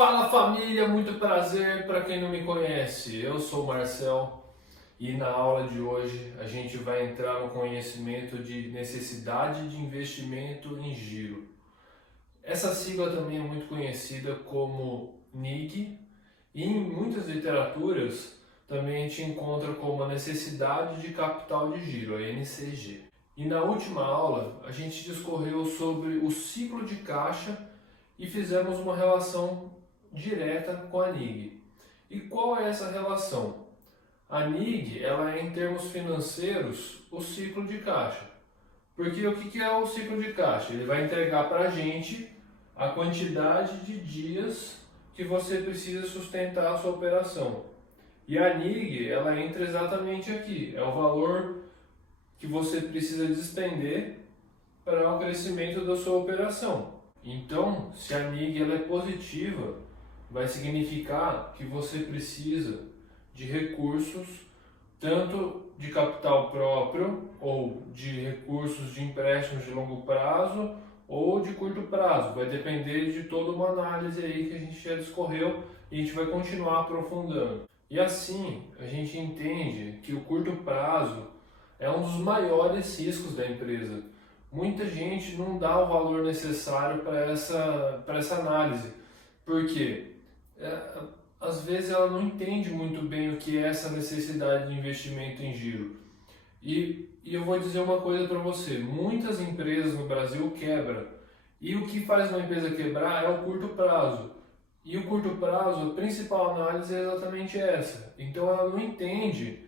Fala família, muito prazer para quem não me conhece. Eu sou o Marcel e na aula de hoje a gente vai entrar no conhecimento de necessidade de investimento em giro. Essa sigla também é muito conhecida como NIG e em muitas literaturas também a gente encontra como a necessidade de capital de giro, a NCG. E na última aula a gente discorreu sobre o ciclo de caixa e fizemos uma relação direta com a NIG. E qual é essa relação? A NIG ela é, em termos financeiros, o ciclo de caixa. Porque o que é o ciclo de caixa? Ele vai entregar para a gente a quantidade de dias que você precisa sustentar a sua operação. E a NIG ela entra exatamente aqui, é o valor que você precisa despender para o crescimento da sua operação. Então, se a NIG ela é positiva, vai significar que você precisa de recursos, tanto de capital próprio, ou de recursos de empréstimos de longo prazo, ou de curto prazo. Vai depender de toda uma análise aí que a gente já discorreu e a gente vai continuar aprofundando. E assim, a gente entende que o curto prazo é um dos maiores riscos da empresa. Muita gente não dá o valor necessário para essa análise. Por quê? Às vezes ela não entende muito bem o que é essa necessidade de investimento em giro. E eu vou dizer uma coisa para você, muitas empresas no Brasil quebram. E o que faz uma empresa quebrar é o curto prazo. E o curto prazo, a principal análise é exatamente essa. Então ela não entende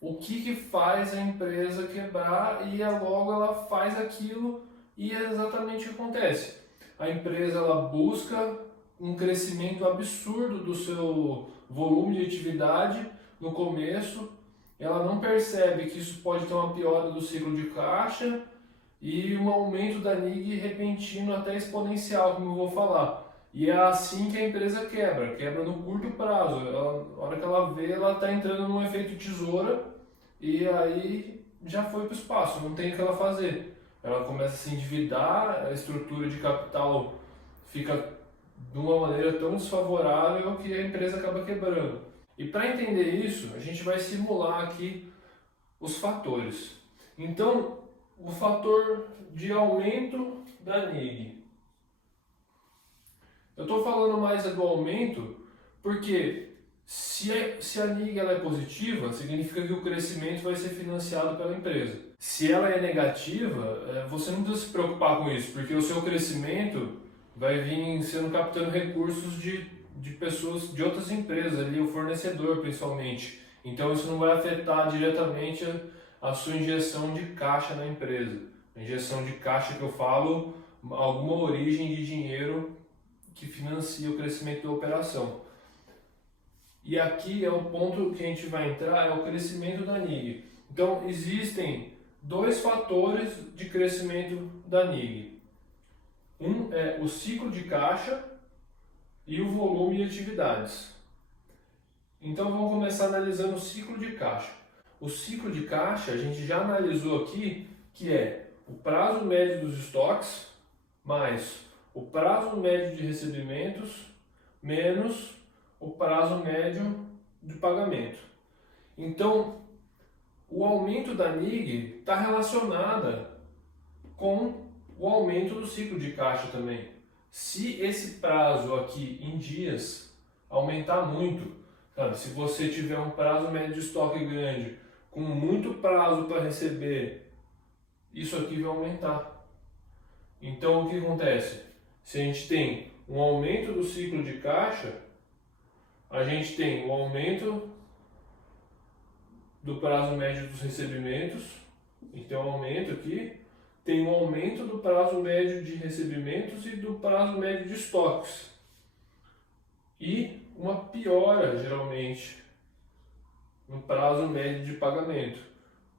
o que faz a empresa quebrar e logo ela faz aquilo e é exatamente o que acontece. A empresa ela busca um crescimento absurdo do seu volume de atividade no começo, ela não percebe que isso pode ter uma piora do ciclo de caixa e um aumento da NIG repentino até exponencial, como eu vou falar. E é assim que a empresa quebra no curto prazo. Na hora que ela vê, ela está entrando num efeito tesoura e aí já foi para o espaço, não tem o que ela fazer. Ela começa a se endividar, a estrutura de capital fica de uma maneira tão desfavorável que a empresa acaba quebrando. E para entender isso, a gente vai simular aqui os fatores. Então, o fator de aumento da NIG. Eu estou falando mais do aumento porque se a NIG ela é positiva, significa que o crescimento vai ser financiado pela empresa. Se ela é negativa, você não precisa se preocupar com isso, porque o seu crescimento vai vir sendo captando recursos de pessoas, de outras empresas, ali, o fornecedor principalmente. Então isso não vai afetar diretamente a sua injeção de caixa na empresa. A injeção de caixa que eu falo, alguma origem de dinheiro que financia o crescimento da operação. E aqui é o ponto que a gente vai entrar, é o crescimento da NIG. Então existem dois fatores de crescimento da NIG. Um é o ciclo de caixa e o volume de atividades. Então vamos começar analisando o ciclo de caixa. O ciclo de caixa a gente já analisou aqui, que é o prazo médio dos estoques mais o prazo médio de recebimentos menos o prazo médio de pagamento. Então, o aumento da NIG está relacionada com o aumento do ciclo de caixa também. Se esse prazo aqui em dias aumentar muito, sabe? Se você tiver um prazo médio de estoque grande, com muito prazo para receber, isso aqui vai aumentar. Então o que acontece? Se a gente tem um aumento do ciclo de caixa, a gente tem um aumento do prazo médio dos recebimentos, então um aumento aqui, tem um aumento do prazo médio de recebimentos e do prazo médio de estoques. E uma piora, geralmente, no prazo médio de pagamento.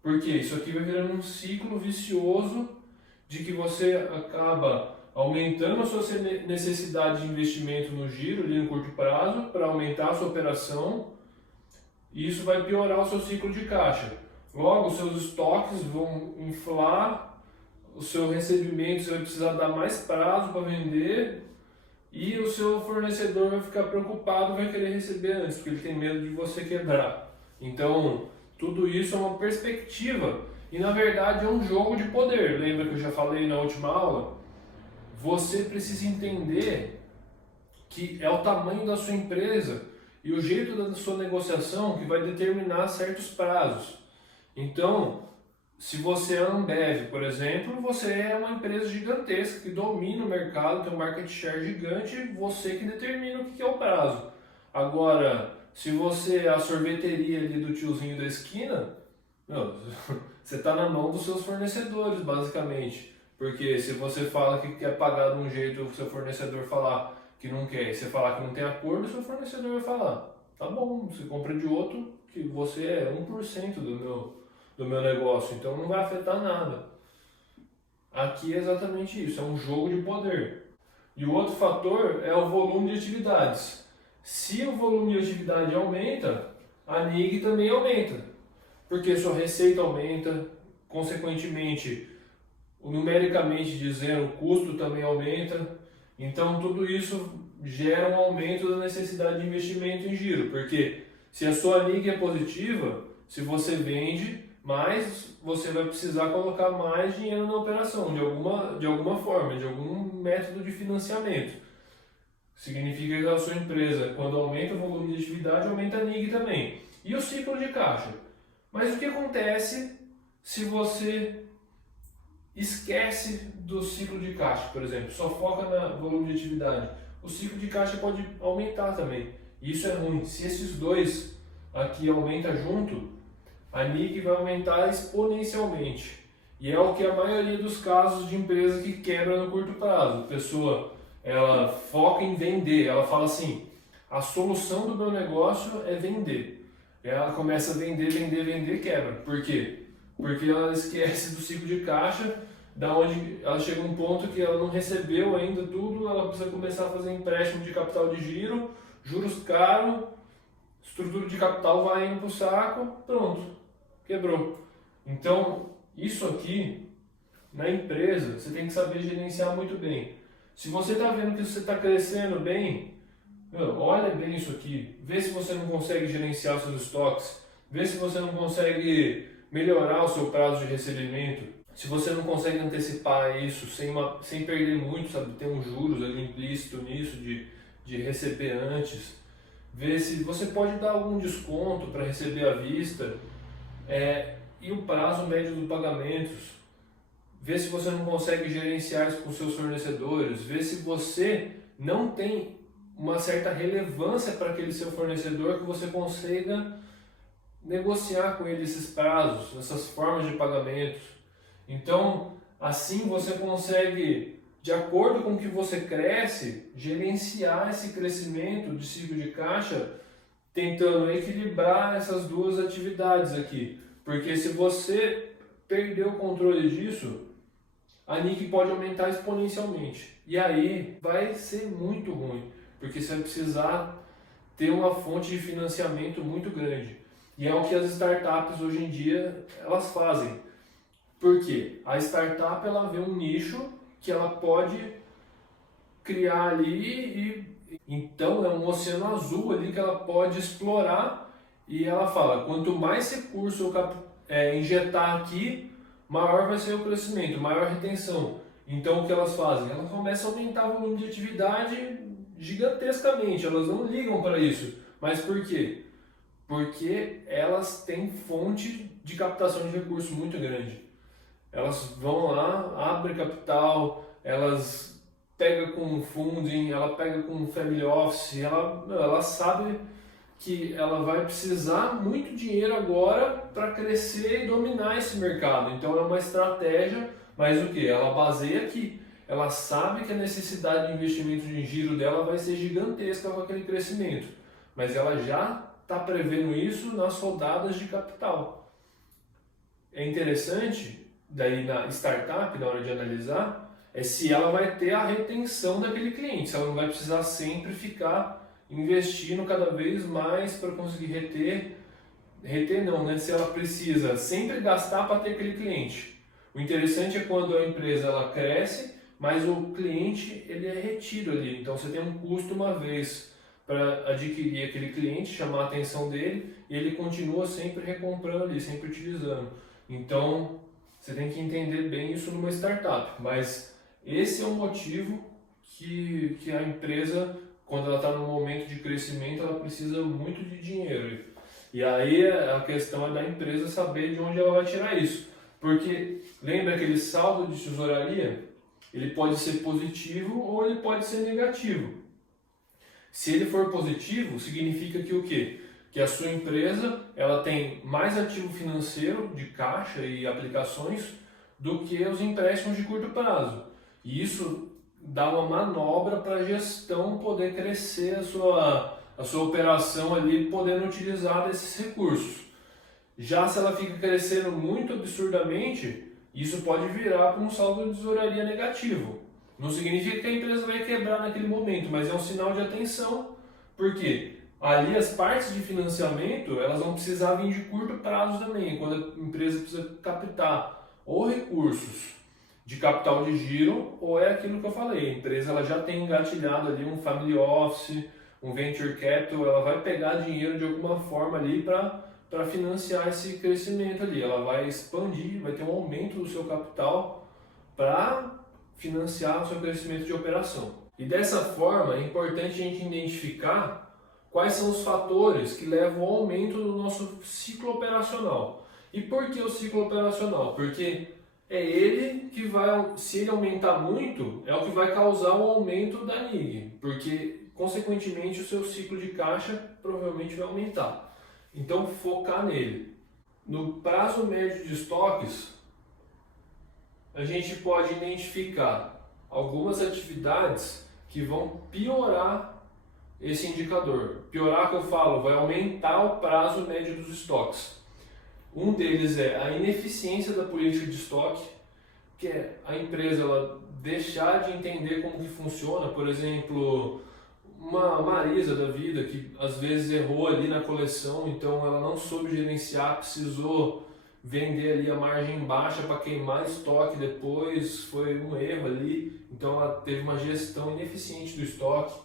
Porque isso aqui vai virando um ciclo vicioso de que você acaba aumentando a sua necessidade de investimento no giro, ali no curto prazo, para aumentar a sua operação, e isso vai piorar o seu ciclo de caixa. Logo, os seus estoques vão inflar, o seu recebimento você vai precisar dar mais prazo para vender, e o seu fornecedor vai ficar preocupado, vai querer receber antes, porque ele tem medo de você quebrar. Então, tudo isso é uma perspectiva e na verdade é um jogo de poder. Lembra que eu já falei na última aula? Você precisa entender que é o tamanho da sua empresa e o jeito da sua negociação que vai determinar certos prazos. Então, se você é a Ambev, por exemplo, você é uma empresa gigantesca que domina o mercado, tem um market share gigante, você que determina o que é o prazo. Agora, se você é a sorveteria ali do tiozinho da esquina, meu, você está na mão dos seus fornecedores, basicamente. Porque se você fala que quer pagar de um jeito e o seu fornecedor falar que não quer, e você falar que não tem acordo, o seu fornecedor vai falar, tá bom, você compra de outro, que você é 1% do meu negócio, então não vai afetar nada. Aqui é exatamente isso, é um jogo de poder. E o outro fator é o volume de atividades. Se o volume de atividade aumenta, a NIG também aumenta, porque sua receita aumenta, consequentemente, numericamente dizendo, o custo também aumenta. Então tudo isso gera um aumento da necessidade de investimento em giro, porque se a sua NIG é positiva, se você vende mais, você vai precisar colocar mais dinheiro na operação, de alguma forma, de algum método de financiamento. Significa que a sua empresa, quando aumenta o volume de atividade, aumenta a NIG também. E o ciclo de caixa? Mas o que acontece se você esquece do ciclo de caixa, por exemplo, só foca no volume de atividade? O ciclo de caixa pode aumentar também. Isso é ruim. Se esses dois aqui aumentam junto, a NIG vai aumentar exponencialmente. E é o que a maioria dos casos de empresa que quebra no curto prazo. A pessoa, ela foca em vender, ela fala assim, a solução do meu negócio é vender. Ela começa a vender, quebra. Por quê? Porque ela esquece do ciclo de caixa, da onde ela chega a um ponto que ela não recebeu ainda tudo, ela precisa começar a fazer empréstimo de capital de giro, juros caros, estrutura de capital vai indo para o saco, pronto, quebrou. Então, isso aqui, na empresa, você tem que saber gerenciar muito bem. Se você está vendo que você está crescendo bem, olha bem isso aqui, vê se você não consegue gerenciar os seus estoques, vê se você não consegue melhorar o seu prazo de recebimento, se você não consegue antecipar isso sem perder muito, sabe, ter uns juros ali implícito nisso de receber antes, ver se você pode dar algum desconto para receber à vista, e o prazo médio dos pagamentos, ver se você não consegue gerenciar isso com seus fornecedores, ver se você não tem uma certa relevância para aquele seu fornecedor que você consiga negociar com ele esses prazos, essas formas de pagamentos. Então, assim você consegue, de acordo com que você cresce, gerenciar esse crescimento de ciclo de caixa, tentando equilibrar essas duas atividades aqui. Porque se você perder o controle disso, a NIG pode aumentar exponencialmente. E aí vai ser muito ruim, porque você vai precisar ter uma fonte de financiamento muito grande. E é o que as startups hoje em dia elas fazem. Por quê? A startup ela vê um nicho que ela pode criar ali e então é um oceano azul ali que ela pode explorar e ela fala, quanto mais recurso eu injetar aqui, maior vai ser o crescimento, maior retenção. Então o que elas fazem? Elas começam a aumentar o volume de atividade gigantescamente, elas não ligam para isso. Mas por quê? Porque elas têm fonte de captação de recursos muito grande. Elas vão lá, abrem capital, elas pegam com funding, ela pega com family office, ela sabe que ela vai precisar muito dinheiro agora para crescer e dominar esse mercado. Então é uma estratégia, mas o que? Ela baseia aqui. Ela sabe que a necessidade de investimento de giro dela vai ser gigantesca com aquele crescimento, mas ela já está prevendo isso nas rodadas de capital. É interessante, daí na startup, na hora de analisar, é se ela vai ter a retenção daquele cliente, se ela não vai precisar sempre ficar investindo cada vez mais para conseguir reter não, né? Se ela precisa sempre gastar para ter aquele cliente. O interessante é quando a empresa ela cresce, mas o cliente ele é retido ali, então você tem um custo uma vez para adquirir aquele cliente, chamar a atenção dele, e ele continua sempre recomprando ali, sempre utilizando. Então, você tem que entender bem isso numa startup, mas esse é o motivo que a empresa, quando ela está no momento de crescimento, ela precisa muito de dinheiro. E aí a questão é da empresa saber de onde ela vai tirar isso. Porque lembra aquele saldo de tesouraria? Ele pode ser positivo ou ele pode ser negativo. Se ele for positivo, significa que o quê? Que a sua empresa ela tem mais ativo financeiro de caixa e aplicações do que os empréstimos de curto prazo. E isso dá uma manobra para a gestão poder crescer a sua operação ali, podendo utilizar desses recursos. Já se ela fica crescendo muito absurdamente, isso pode virar para um saldo de tesouraria negativo. Não significa que a empresa vai quebrar naquele momento, mas é um sinal de atenção, porque ali as partes de financiamento elas vão precisar vir de curto prazo também, quando a empresa precisa captar ou recursos de capital de giro, ou é aquilo que eu falei, a empresa ela já tem engatilhado ali um family office, um venture capital, ela vai pegar dinheiro de alguma forma ali para financiar esse crescimento ali, ela vai expandir, vai ter um aumento do seu capital para financiar o seu crescimento de operação. E dessa forma é importante a gente identificar quais são os fatores que levam ao aumento do nosso ciclo operacional. E por que o ciclo operacional? Porque é ele que vai, se ele aumentar muito, é o que vai causar o aumento da NIG, porque consequentemente o seu ciclo de caixa provavelmente vai aumentar. Então focar nele. No prazo médio de estoques, a gente pode identificar algumas atividades que vão piorar esse indicador. Piorar que eu falo, vai aumentar o prazo médio dos estoques. Um deles é a ineficiência da política de estoque, que é a empresa ela deixar de entender como que funciona. Por exemplo, uma Marisa da vida que às vezes errou ali na coleção, então ela não soube gerenciar, precisou vender ali a margem baixa para queimar estoque depois, foi um erro ali, então ela teve uma gestão ineficiente do estoque.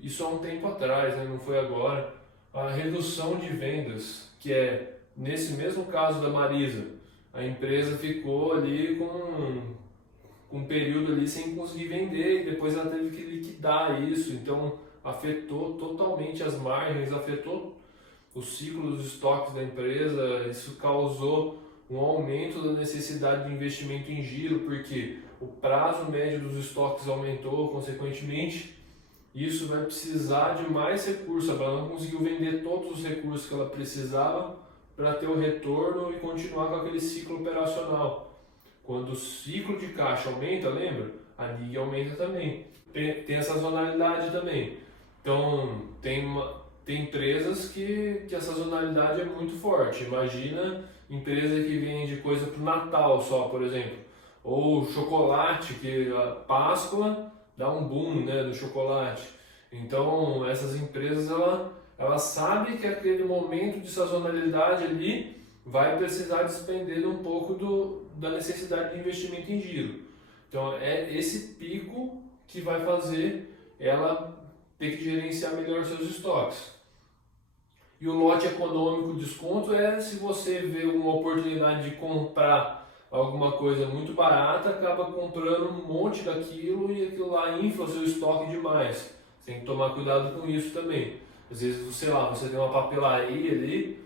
Isso há um tempo atrás, né? Não foi agora. A redução de vendas, que é nesse mesmo caso da Marisa, a empresa ficou ali com um período ali sem conseguir vender e depois ela teve que liquidar isso, então afetou totalmente as margens, afetou o ciclo dos estoques da empresa, isso causou um aumento da necessidade de investimento em giro, porque o prazo médio dos estoques aumentou, consequentemente, isso vai precisar de mais recursos, ela não conseguiu vender todos os recursos que ela precisava para ter o retorno e continuar com aquele ciclo operacional. Quando o ciclo de caixa aumenta, lembra? A NIG aumenta também. Tem a sazonalidade também. Então, tem empresas que a sazonalidade é muito forte. Imagina empresa que vende coisa para o Natal só, por exemplo. Ou chocolate, que a Páscoa dá um boom, né, do chocolate. Então, essas empresas, ela sabe que aquele momento de sazonalidade ali vai precisar despender um pouco da necessidade de investimento em giro. Então, é esse pico que vai fazer ela ter que gerenciar melhor seus estoques. E o lote econômico desconto é se você vê uma oportunidade de comprar alguma coisa muito barata, acaba comprando um monte daquilo e aquilo lá infla o seu estoque demais. Você tem que tomar cuidado com isso também. Às vezes, sei lá, você tem uma papelaria ali,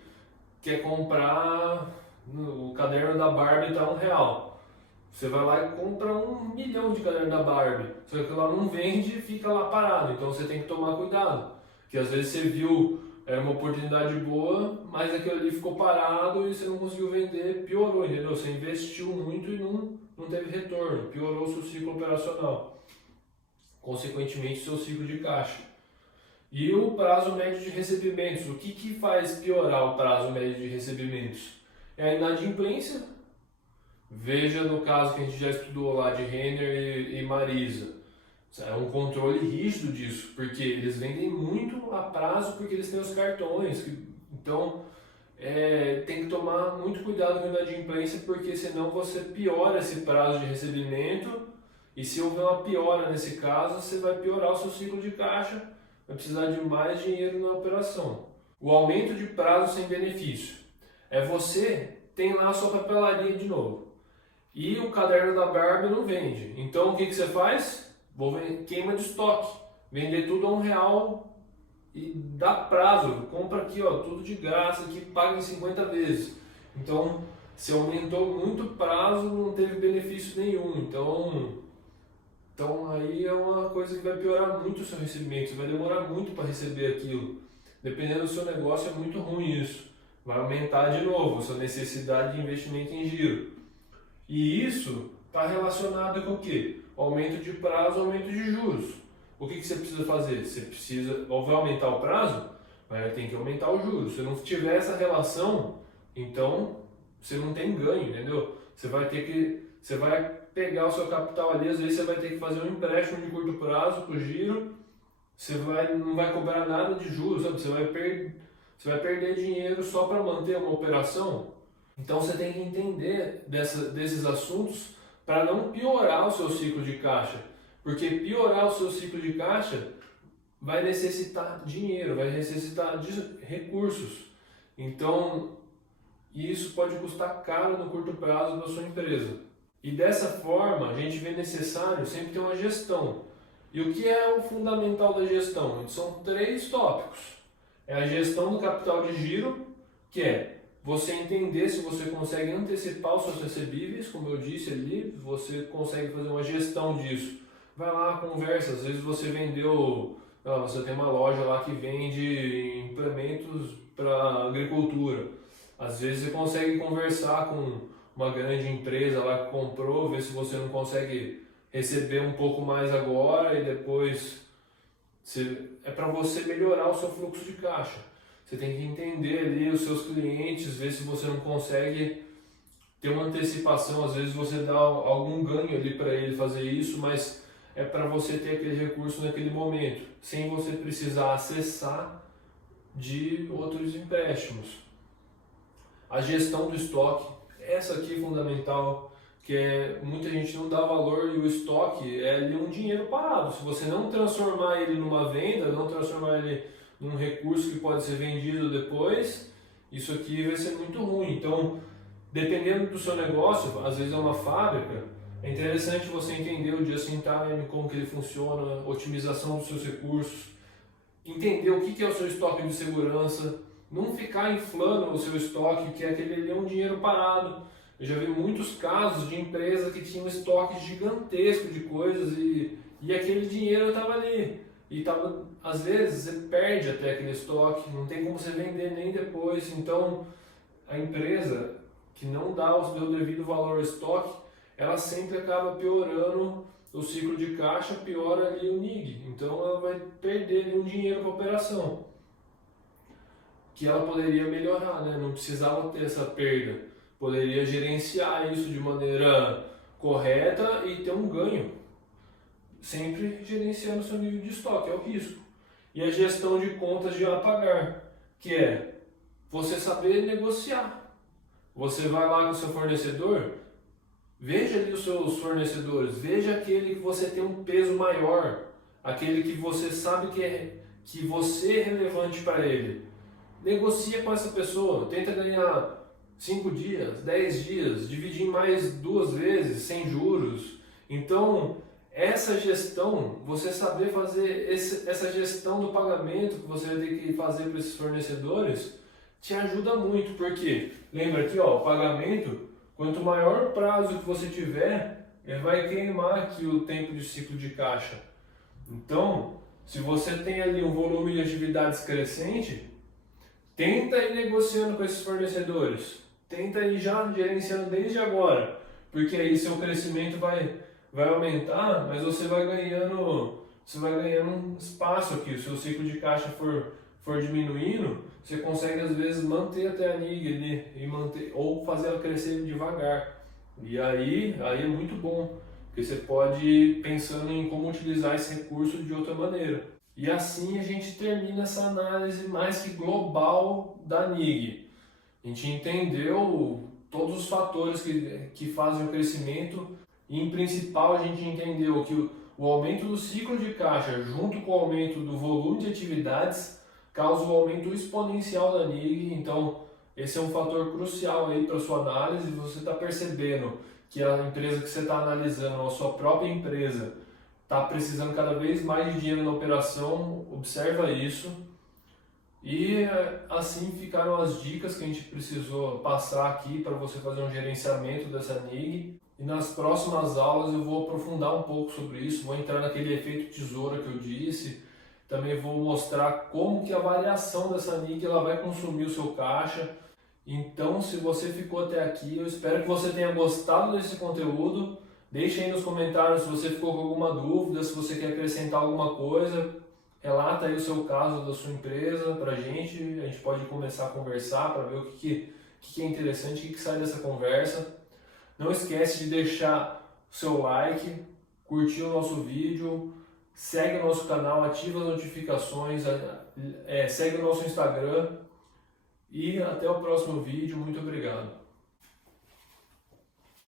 quer comprar o caderno da Barbie tá R$1. Você vai lá e compra 1 milhão de cadernos da Barbie. Só que lá não vende e fica lá parado. Então você tem que tomar cuidado. Porque às vezes você viu uma oportunidade boa, mas aquilo ali ficou parado e você não conseguiu vender, piorou, entendeu? Você investiu muito e não teve retorno, piorou o seu ciclo operacional. Consequentemente, o seu ciclo de caixa. E o prazo médio de recebimentos. O que faz piorar o prazo médio de recebimentos? É a inadimplência. Veja no caso que a gente já estudou lá de Renner e Marisa. É um controle rígido disso, porque eles vendem muito a prazo porque eles têm os cartões. Então, tem que tomar muito cuidado com a inadimplência, porque senão você piora esse prazo de recebimento E se houver uma piora nesse caso, você vai piorar o seu ciclo de caixa, vai precisar de mais dinheiro na operação. O aumento de prazo sem benefício. É você tem lá a sua papelaria de novo. E o caderno da Barbie não vende. Então o que você faz? Queima de estoque. Vender tudo a R$1 e dá prazo. Compra aqui, ó, tudo de graça, que paga em 50 vezes. Então, se aumentou muito o prazo, não teve benefício nenhum. Então aí é uma coisa que vai piorar muito o seu recebimento. Você vai demorar muito para receber aquilo. Dependendo do seu negócio, é muito ruim isso. Vai aumentar de novo a sua necessidade de investimento em giro. E isso está relacionado com o quê? Aumento de prazo, aumento de juros. O que você precisa fazer? Você precisa, ou vai aumentar o prazo, mas tem que aumentar os juros. Se não tiver essa relação, então você não tem ganho, entendeu? Você vai pegar o seu capital ali, às vezes você vai ter que fazer um empréstimo de curto prazo para o giro, não vai cobrar nada de juros, sabe? Você vai perder dinheiro só para manter uma operação. Então você tem que entender desses assuntos para não piorar o seu ciclo de caixa, porque piorar o seu ciclo de caixa vai necessitar dinheiro, vai necessitar de recursos. Então isso pode custar caro no curto prazo da sua empresa. E dessa forma a gente vê necessário sempre ter uma gestão. E o que é o fundamental da gestão? São 3 tópicos. É a gestão do capital de giro, que é você entender se você consegue antecipar os seus recebíveis, como eu disse ali, você consegue fazer uma gestão disso. Vai lá, conversa, às vezes você você tem uma loja lá que vende implementos para agricultura. Às vezes você consegue conversar com uma grande empresa lá que comprou, ver se você não consegue receber um pouco mais agora e depois é para você melhorar o seu fluxo de caixa. Você tem que entender ali os seus clientes, ver se você não consegue ter uma antecipação. Às vezes você dá algum ganho ali para ele fazer isso, mas é para você ter aquele recurso naquele momento, sem você precisar acessar de outros empréstimos. A gestão do estoque, essa aqui é fundamental, que muita gente não dá valor, e o estoque é ali um dinheiro parado. Se você não transformar ele numa venda, não transformar ele num recurso que pode ser vendido depois, isso aqui vai ser muito ruim. Então, dependendo do seu negócio, às vezes é uma fábrica, é interessante você entender o just-in-time, como que ele funciona, otimização dos seus recursos, entender o que é o seu estoque de segurança, não ficar inflando o seu estoque, que aquele ali é um dinheiro parado. Eu já vi muitos casos de empresa que tinham estoque gigantesco de coisas e aquele dinheiro estava ali. E às vezes você perde até aquele estoque, não tem como você vender nem depois. Então a empresa que não dá o seu devido valor ao estoque, ela sempre acaba piorando o ciclo de caixa, piora ali o NIG. Então ela vai perder ali um dinheiro para a operação, que ela poderia melhorar, né? Não precisava ter essa perda. Poderia gerenciar isso de maneira correta e ter um ganho. Sempre gerenciando o seu nível de estoque, é o risco. E a gestão de contas de a pagar, que é você saber negociar. Você vai lá com o seu fornecedor, veja ali os seus fornecedores, veja aquele que você tem um peso maior, aquele que você sabe que você é relevante para ele. Negocia com essa pessoa, tenta ganhar 5 dias, 10 dias, dividir em mais 2 vezes, sem juros. Então, essa gestão, você saber fazer essa gestão do pagamento que você vai ter que fazer para esses fornecedores, te ajuda muito, porque lembra aqui, ó, o pagamento, quanto maior o prazo que você tiver, ele vai queimar aqui o tempo de ciclo de caixa. Então, se você tem ali um volume de atividades crescente, tenta ir negociando com esses fornecedores, tenta ir já gerenciando desde agora, porque aí seu crescimento vai aumentar, mas você vai ganhando um espaço aqui. Se o ciclo de caixa for diminuindo, você consegue às vezes manter até a NIG ali, e manter, ou fazer ela crescer devagar. E aí é muito bom, porque você pode ir pensando em como utilizar esse recurso de outra maneira. E assim a gente termina essa análise mais que global da NIG. A gente entendeu todos os fatores que fazem o crescimento E em principal a gente entendeu que o aumento do ciclo de caixa junto com o aumento do volume de atividades causa um aumento exponencial da NIG. Então esse é um fator crucial aí para sua análise. Você está percebendo que a empresa que você está analisando, a sua própria empresa, está precisando cada vez mais de dinheiro na operação, observa isso. E assim ficaram as dicas que a gente precisou passar aqui para você fazer um gerenciamento dessa NIG. E nas próximas aulas eu vou aprofundar um pouco sobre isso, vou entrar naquele efeito tesoura que eu disse, também vou mostrar como que a variação dessa NIG ela vai consumir o seu caixa. Então, se você ficou até aqui, eu espero que você tenha gostado desse conteúdo. Deixe aí nos comentários se você ficou com alguma dúvida, se você quer acrescentar alguma coisa. Relata aí o seu caso da sua empresa pra gente, a gente pode começar a conversar para ver o que é interessante, o que sai dessa conversa. Não esquece de deixar o seu like, curtir o nosso vídeo, segue o nosso canal, ativa as notificações, segue o nosso Instagram e até o próximo vídeo. Muito obrigado.